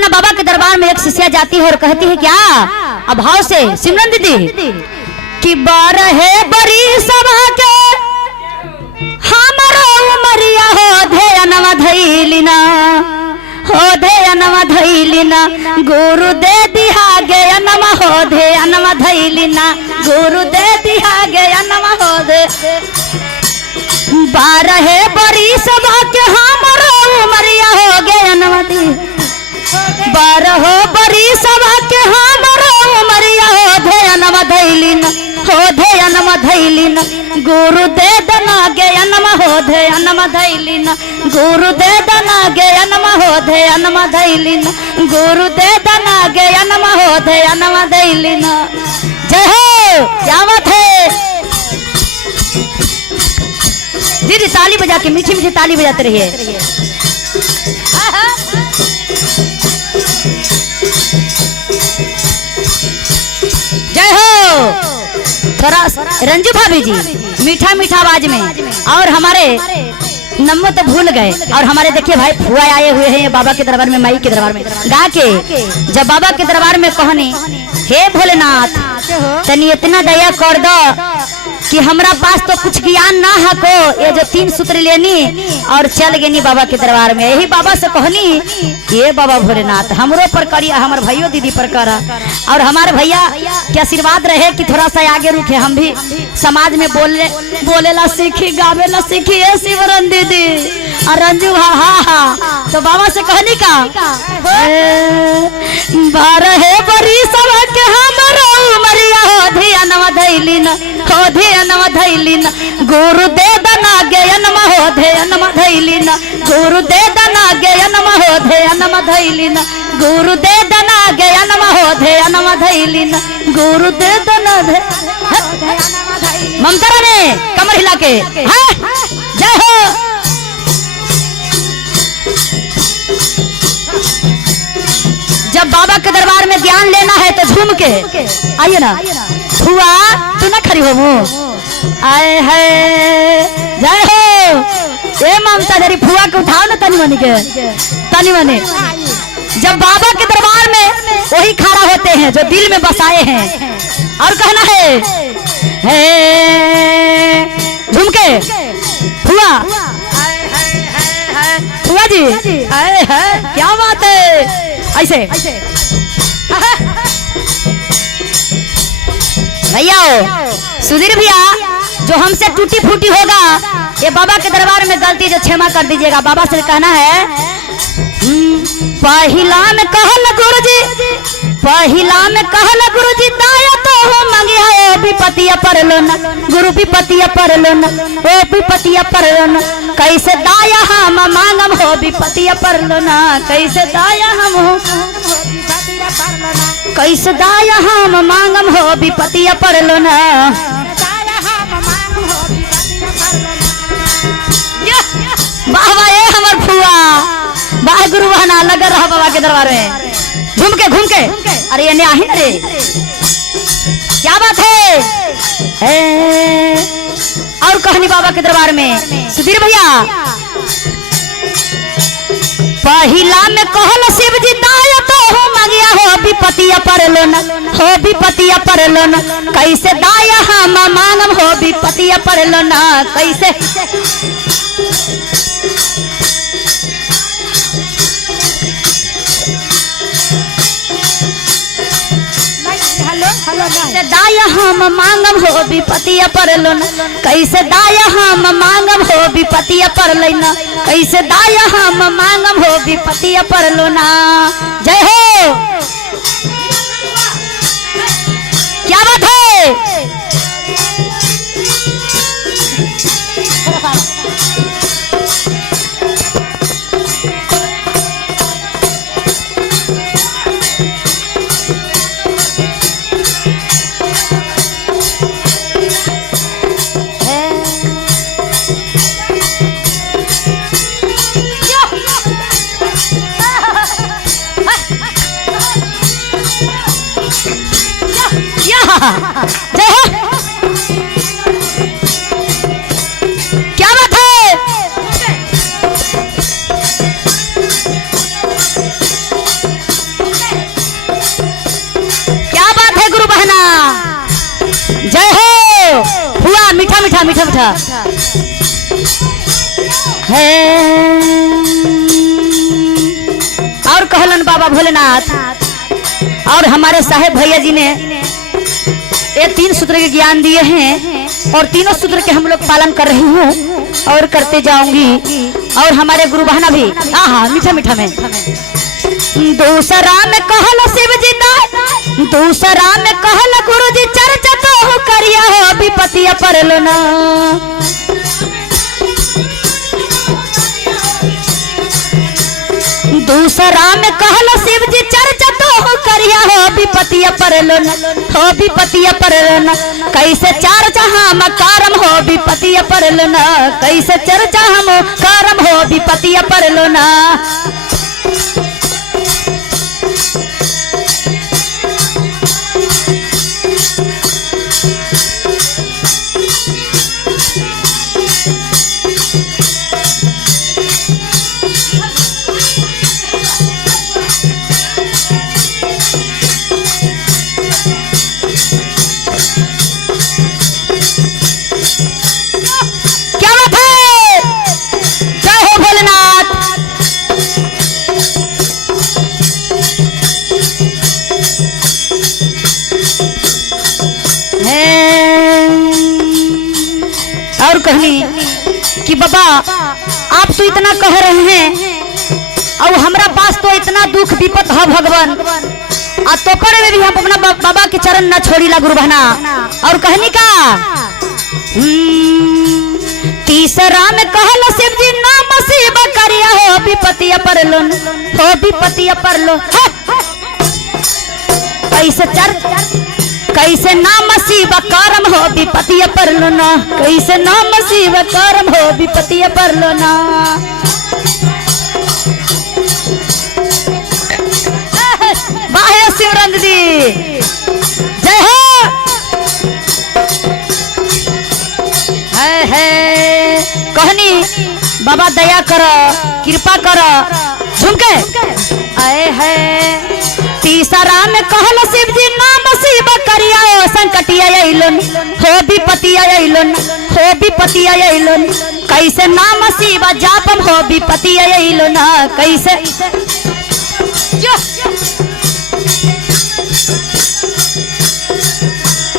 अपना बाबा के दरबार में एक शिष्या जाती है और कहती है क्या अभाव से सिमरन दीदी कि 12 बरी सभा के हमारो उमरिया हो ध्यानवा धैलिना हो ध्यानवा धैलिना गुरु दे दिहा गे अनमा हो ध्यानवा धैलिना गुरु दे दिहा गे अनमा हो दे 12 बरी सभा के हमारो उमरिया हो गे अनमा दी 12 बरी सभा के हमारो उमरिया हो ध्यानवा धैलिना हो ध्यानवा धैलिना गुरु दे दना गे अनमा हो ध्यानवा धैलिना गुरु दे दना गे अनमा हो ध्यानवा धैलिना गुरु दे दना गे अनमा हो ध्यानवा धैलिना। जय हो, क्या बात है दीदी, ताली बजा के मीठी मीठी ताली बजाते रहिए। जय हो। थोड़ा रंजू भाभी जी मीठा मीठा आवाज में, और हमारे नम्मो तो भूल गए, और हमारे देखिए भाई फुआ आए हुए हैं बाबा के दरबार में, माई के दरबार में गा के जब बाबा के दरबार में कहनी हे भोलेनाथ तनी इतना दया कर दो कि हमरा पास तो कुछ ज्ञान ना है को, ये जो 3 सूत्र लेनी और चल गई बाबा के दरबार में। यही बाबा से कहनी ये बाबा भोलेनाथ हमरो पर करिया, हमारे भाइयों दीदी पर करा, और हमारे भैया के आशीर्वाद रहे कि थोड़ा सा आगे रुके, हम भी समाज में बोलेला सीखी, गावेला सीखी। ये सिमरन दीदी और रंजू हा तो बाबा से कहनी का 12 बरी सभा के हमारो उमरिया हो ध्यानवा धैलिना हो ध्यानवा धैलिना गुरु दे दना गे अनमा हो ध्यानवा धैलिना गुरु दे दना गे अनमा हो ध्यानवा धैलिना गुरु दे दना गे अनमा हो ध्यानवा धैलिना गुरु दे दना ममता रानी कमर हिला के जय हो। जब बाबा के दरबार में ज्ञान लेना है तो झूम के आइए ना। फुआ तू ना खड़ी हो आए है जय हो। ए ममता जरी फुआ को उठाओ ना तनी मनी के, तनी मनी। जब बाबा के दरबार में वही खड़ा होते हैं जो दिल में बसाए हैं, और कहना है झूम के फुआ फुआ जी आए है क्या बात है ऐसे भैया सुधीर भैया जो हमसे टूटी फूटी होगा ये बाबा के दरबार में गलती जो क्षमा कर दीजिएगा। बाबा से कहना है पहिला में कहल गुरुजी, पहिला में कहल गुरुजी दाया तो हो मंगिया ओ विपतिया परलो न गुरु विपतिया परलो न ओ विपतिया परलो न कैसे दाया हम मांगम हो विपतिया परलो न कैसे दाया हम हो कैसे दाया हम मांगम हो विपतिया परलो न। वाह वाह ये हमर फुआ वाह गुरु बहना लगा रहा बाबा के दरबार में घूम के अरे ये नहीं रे क्या बात है। और कहानी बाबा के दरबार में सुधीर भैया पहिला में कहल शिव जी दाया तो हो मंगिया हो विपतिया परलो न हो विपतिया परलो न कैसे दाया हम मांगम हो विपतिया परलो न कैसे। कैसे दाया हम मांगम हो विपतिया परलो न कैसे दाया हम मांगम हो विपतिया परलो न कैसे दाया हम मांगम हो विपतिया परलो न। जय हो क्या बात है। क्या बात है। मीठा मीठा मीठा है। और कहलन बाबा भोलेनाथ और हमारे साहेब भैया जी ने ये 3 सूत्र के ज्ञान दिए हैं और तीनों सूत्र के हम लोग पालन कर रही हूँ और करते जाऊंगी। और हमारे गुरु बहना भी हाँ मीठा मीठा में दूसरा में कहल शिव जी दूसरा में कहल गुरु जी चर्चा तो करिया हो विपतिया परलो ना। दूसरा में कहल शिव जी चर्चा तो करिया हो विपतिया परलो ना हो विपतिया परलो ना। कैसे चर्चा हम कारम हो विपतिया परलो ना कैसे चर्चा हम कारम हो विपतिया परलो ना। और कहनी कि बाबा आप तो इतना कह रहे हैं और हमरा पास तो इतना दुख विपत है भगवान आ तो पर में भी हम अपना बाबा के चरण न छोड़ीला गुरु बहना। और कहनी का तीसरा में कहल शिव जी नाम शिव करिया हो विपतिया परलो हो विपतिया परलो। कैसे नाम शिव करम हो विपतिया परलो ना कैसे नाम शिव करम हो विपतिया परलो ना। वाहे शिवरंग दी जय हो। है कहनी बाबा दया करो कृपा करो झुमके आए है। तीसरा में कहल शिव जी नाम शिव करिया हो संकटिया अइलन हो विपतिया अइलन हो विपतिया अइलन। कैसे नाम शिव जापम हो विपतिया अइलन कैसे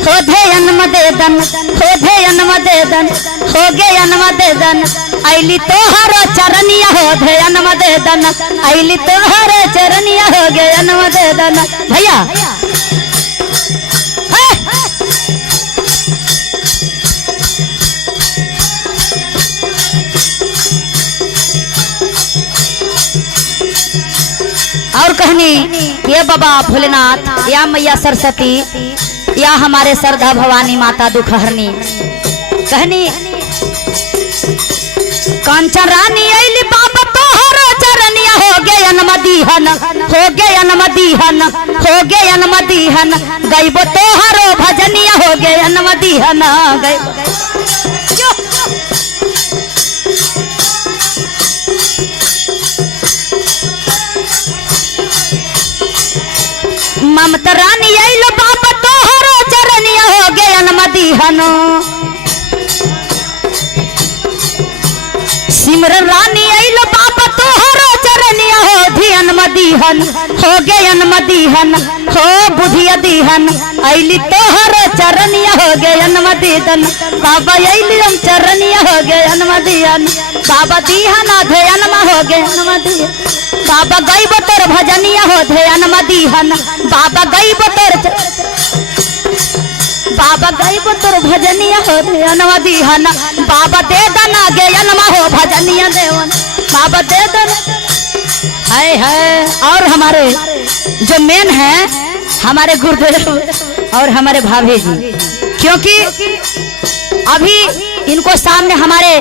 हो ध्यान मदेदन हो ध्यान मदेदन हो गयन मदेदन आइली तोहर चरनिया हो ध्यान मदेदन आइली तोहर चरनिया हो गयन मदेदन। भैया और कहनी ये बाबा भोलेनाथ या मैया सरस्वती या हमारे श्रद्धा भवानी माता दुखहरनी कहनी कांचन रानी आइली बाबा तोहर चरनिया हो गयन मदीहन हो गयन मदीहन हो गयन मदीहन गइबो तोहरो भजनिया हो गयन मदीहन ममता रानी आइलो बाबा तोहरो चरनिया हो गयन मदीहन। सिमरन रानी आइलो बाबा तोहरो चरनिया हो धियन मदीहन हो गयन मदीहन हो बुधिया दीहन आइली तोहरो चरनिया हो गयन मदीहन। बाबा आइली हम चरनिया हो गयन मदीहन बाबा दीहन ध्यान में हो गयन मदीहन। बाबा गइबो तोर भजनिया हो ध्यान मदीहन बाबा गइबो तोर बाबा गइबो तोर भजनिया हो ध्यान मदीहन बाबा दे दना गयन में हो भजनिया देवन बाबा दे दना है। और हमारे जो मेन है हमारे गुरुदेव और हमारे भाभी जी क्योंकि अभी इनको सामने हमारे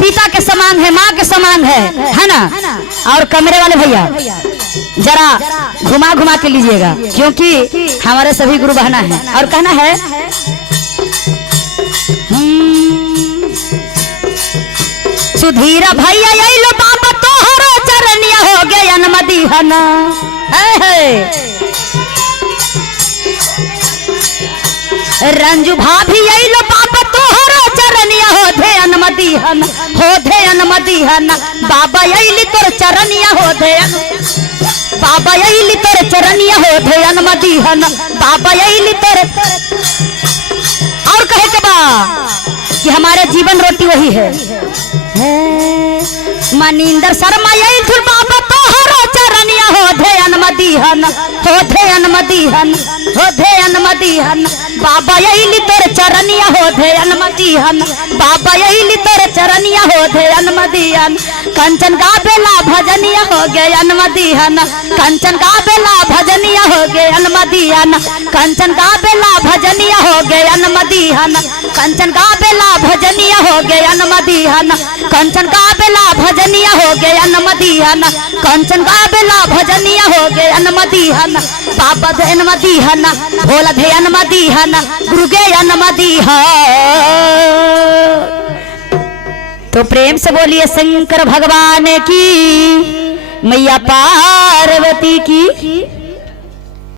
पिता के समान है माँ के समान है ना। और कमरे वाले भैया जरा घुमा घुमा के लीजिएगा क्योंकि हमारे सभी गुरु बहना है। और कहना है सुधीरा भैया आइलो बाबा तोहरो चरनिया हो गयन मदीहन रंजू भाभी आइलो बाबा तोहरो मदीहन हो ध्यान मदीहन बाबा अइली तोर चरनिया हो ध्यान बाबा अइली तोर चरनिया हो ध्यान मदीहन बाबा अइली तोर। और कहे के बा कि हमारे जीवन रोटी वही है मनिंदर शर्मा यही थुर बाबा तोहरो चरनिया हो ध्यान मदीहन हो ध्यान मदीहन हो ध्यान मदीहन बाबा यही तोर चरनिया हो ध्यान मदीहन बाबा यही तोर चरनिया हो ध्यान मदीहन कंचन गाबेला भजनिया हो गयन मदीहन कंचन गाबेला भजनिया हो गयन मदीहन कंचन गाबेला भजनिया हो गयन मदीहन कंचन गाबेला भजनिया हो गयन मदीहन कंचन गाबेला भजनिया हो गयन मदीहन कंचन गाबेला भजनिया हो गयन मदीहन बाबा ध्यान मदीहन भोला ध्यान मदीहन गुरु गयन मदीहन। तो प्रेम से बोलिए शंकर भगवान की मैया पार्वती की।